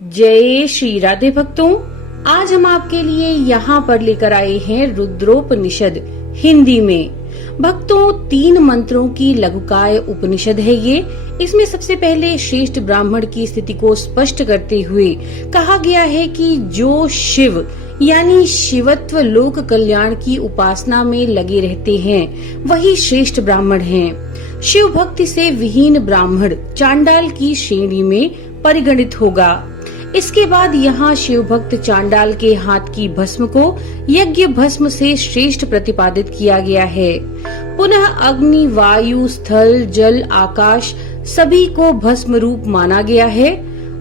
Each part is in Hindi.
जय श्री राधे भक्तों, आज हम आपके लिए यहाँ पर लेकर आए हैं रुद्रोपनिषद हिंदी में। भक्तों, 3 मंत्रों की लघुकाय उपनिषद है ये। इसमें सबसे पहले श्रेष्ठ ब्राह्मण की स्थिति को स्पष्ट करते हुए कहा गया है कि जो शिव यानी शिवत्व लोक कल्याण की उपासना में लगे रहते हैं वही श्रेष्ठ ब्राह्मण हैं। शिव भक्ति से विहीन ब्राह्मण चांडाल की श्रेणी में परिगणित होगा। इसके बाद यहाँ शिव भक्त चांडाल के हाथ की भस्म को यज्ञ भस्म से श्रेष्ठ प्रतिपादित किया गया है। पुनः अग्नि, वायु, स्थल, जल, आकाश सभी को भस्म रूप माना गया है।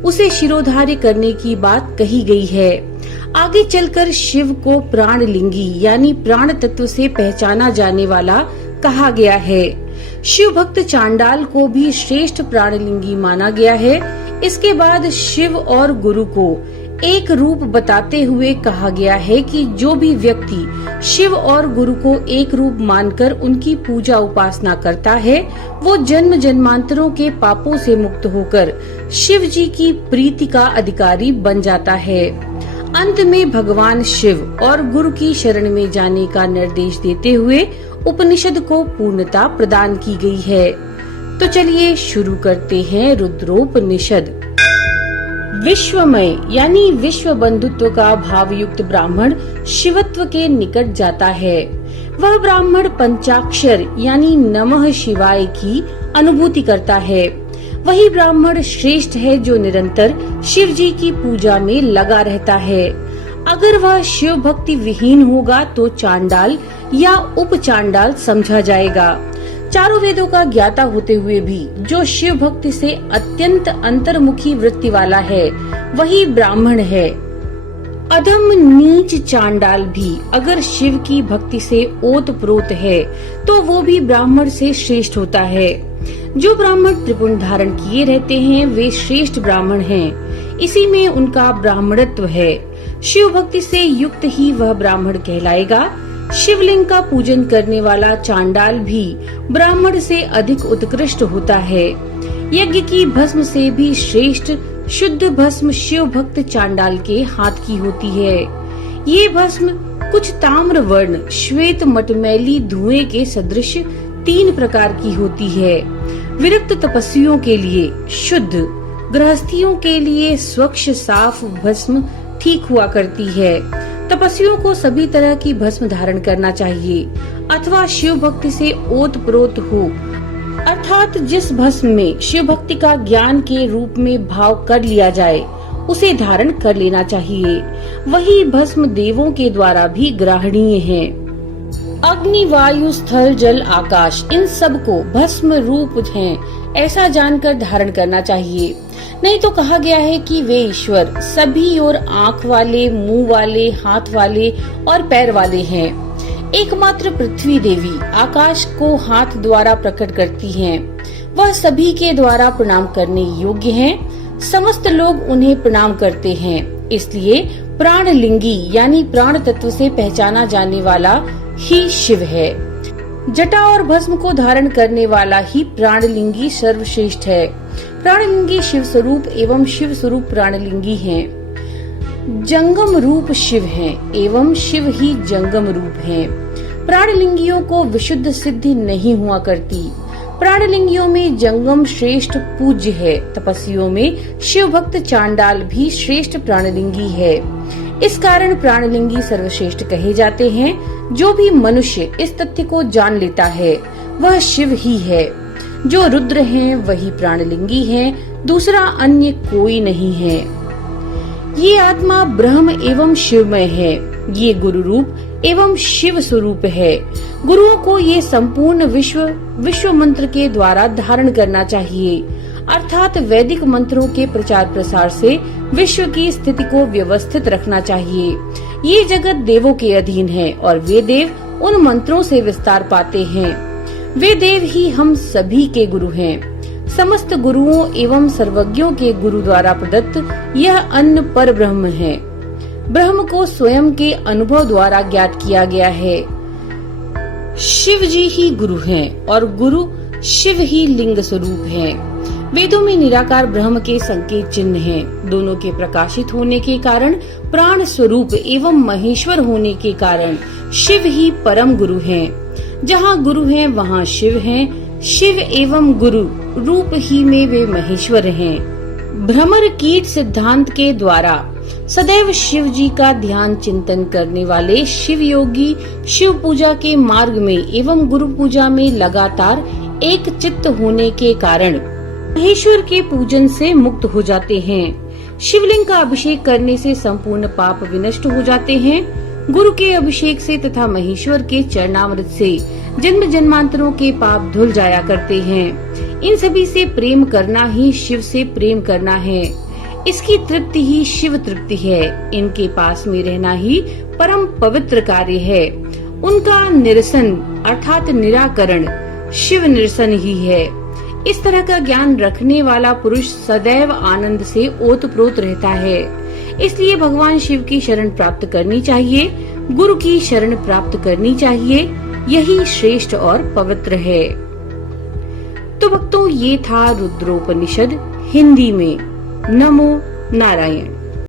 उसे शिरोधार्य करने की बात कही गई है। आगे चलकर शिव को प्राणलिंगी यानी प्राण तत्व से पहचाना जाने वाला कहा गया है। शिव भक्त चांडाल को भी श्रेष्ठ प्राणलिंगी माना गया है। इसके बाद शिव और गुरु को एक रूप बताते हुए कहा गया है कि जो भी व्यक्ति शिव और गुरु को एक रूप मानकर उनकी पूजा उपासना करता है वो जन्म जन्मांतरों के पापों से मुक्त होकर शिव जी की प्रीति का अधिकारी बन जाता है। अंत में भगवान शिव और गुरु की शरण में जाने का निर्देश देते हुए उपनिषद को पूर्णता प्रदान की गई है। तो चलिए शुरू करते हैं रुद्रोपनिषद। विश्वमय यानी विश्व बंधुत्व का भाव युक्त ब्राह्मण शिवत्व के निकट जाता है। वह ब्राह्मण पंचाक्षर यानी नमः शिवाय की अनुभूति करता है। वही ब्राह्मण श्रेष्ठ है जो निरंतर शिव जी की पूजा में लगा रहता है। अगर वह शिव भक्ति विहीन होगा तो चांडाल या उप चांडाल समझा जाएगा। चारों वेदों का ज्ञाता होते हुए भी जो शिव भक्ति से अत्यंत अंतर्मुखी वृत्ति वाला है वही ब्राह्मण है। अधम नीच चांडाल भी अगर शिव की भक्ति से ओतप्रोत है तो वो भी ब्राह्मण से श्रेष्ठ होता है। जो ब्राह्मण त्रिपुण धारण किए रहते हैं वे श्रेष्ठ ब्राह्मण हैं। इसी में उनका ब्राह्मणत्व है। शिव भक्ति से युक्त ही वह ब्राह्मण कहलाएगा। शिवलिंग का पूजन करने वाला चांडाल भी ब्राह्मण से अधिक उत्कृष्ट होता है। यज्ञ की भस्म से भी श्रेष्ठ शुद्ध भस्म शिव भक्त चांडाल के हाथ की होती है। ये भस्म कुछ ताम्र वर्ण श्वेत मटमैली धुएं के सदृश 3 प्रकार की होती है। विरक्त तपस्वियों के लिए शुद्ध, गृहस्थियों के लिए स्वच्छ साफ भस्म ठीक हुआ करती है। तपस्वियों को सभी तरह की भस्म धारण करना चाहिए अथवा शिव भक्ति से ओतप्रोत हो, अर्थात जिस भस्म में शिव भक्ति का ज्ञान के रूप में भाव कर लिया जाए उसे धारण कर लेना चाहिए। वही भस्म देवों के द्वारा भी ग्रहणीय है। अग्नि, वायु, स्थल, जल, आकाश इन सब को भस्म रूप हैं ऐसा जानकर धारण करना चाहिए। नहीं तो कहा गया है कि वे ईश्वर सभी और आँख वाले, मुंह वाले, हाथ वाले और पैर वाले हैं। एकमात्र पृथ्वी देवी आकाश को हाथ द्वारा प्रकट करती हैं। वह सभी के द्वारा प्रणाम करने योग्य हैं। समस्त लोग उन्हें प्रणाम करते हैं। इसलिए प्राणलिंगी यानी प्राण तत्व से पहचाना जाने वाला ही शिव है। जटा और भस्म को धारण करने वाला ही प्राणलिंगी सर्वश्रेष्ठ है। प्राणलिंगी शिव स्वरूप एवं शिव स्वरूप प्राणलिंगी हैं। जंगम रूप शिव हैं एवं शिव ही जंगम रूप हैं। प्राणलिंगियों को विशुद्ध सिद्धि नहीं हुआ करती। प्राणलिंगियों में जंगम श्रेष्ठ पूज्य है। तपस्वियों में शिव भक्त चांडाल भी श्रेष्ठ प्राणलिंगी है। इस कारण प्राणलिंगी सर्वश्रेष्ठ कहे जाते हैं। जो भी मनुष्य इस तथ्य को जान लेता है वह शिव ही है। जो रुद्र हैं वही प्राणलिंगी हैं, दूसरा अन्य कोई नहीं है। ये आत्मा ब्रह्म एवं शिवमय है। ये गुरु रूप एवं शिव स्वरूप है। गुरुओं को ये संपूर्ण विश्व मंत्र के द्वारा धारण करना चाहिए, अर्थात वैदिक मंत्रों के प्रचार प्रसार से विश्व की स्थिति को व्यवस्थित रखना चाहिए। ये जगत देवों के अधीन है और वे देव उन मंत्रों से विस्तार पाते हैं। वे देव ही हम सभी के गुरु हैं। समस्त गुरुओं एवं सर्वज्ञों के गुरु द्वारा प्रदत्त यह अन्न पर ब्रह्म है। ब्रह्म को स्वयं के अनुभव द्वारा ज्ञात किया गया है। शिव जी ही गुरु हैं और गुरु शिव ही लिंग स्वरूप हैं। वेदों में निराकार ब्रह्म के संकेत चिन्ह हैं। दोनों के प्रकाशित होने के कारण प्राण स्वरूप एवं महेश्वर होने के कारण शिव ही परम गुरु हैं। जहाँ गुरु हैं वहाँ शिव हैं। शिव एवं गुरु रूप ही में वे महेश्वर हैं। भ्रमर कीट सिद्धांत के द्वारा सदैव शिव जी का ध्यान चिंतन करने वाले शिव योगी शिव पूजा के मार्ग में एवं गुरु पूजा में लगातार एक चित्त होने के कारण महेश्वर के पूजन से मुक्त हो जाते हैं। शिवलिंग का अभिषेक करने से संपूर्ण पाप विनष्ट हो जाते हैं। गुरु के अभिषेक से तथा महेश्वर के चरणामृत से जन्म जन्मांतरों के पाप धुल जाया करते हैं। इन सभी से प्रेम करना ही शिव से प्रेम करना है। इसकी तृप्ति ही शिव तृप्ति है। इनके पास में रहना ही परम पवित्र कार्य है। उनका निरसन अर्थात निराकरण शिव निरसन ही है। इस तरह का ज्ञान रखने वाला पुरुष सदैव आनंद से ओतप्रोत रहता है। इसलिए भगवान शिव की शरण प्राप्त करनी चाहिए, गुरु की शरण प्राप्त करनी चाहिए। यही श्रेष्ठ और पवित्र है। तो भक्तों, ये था रुद्रोपनिषद हिंदी में। नमो नारायण।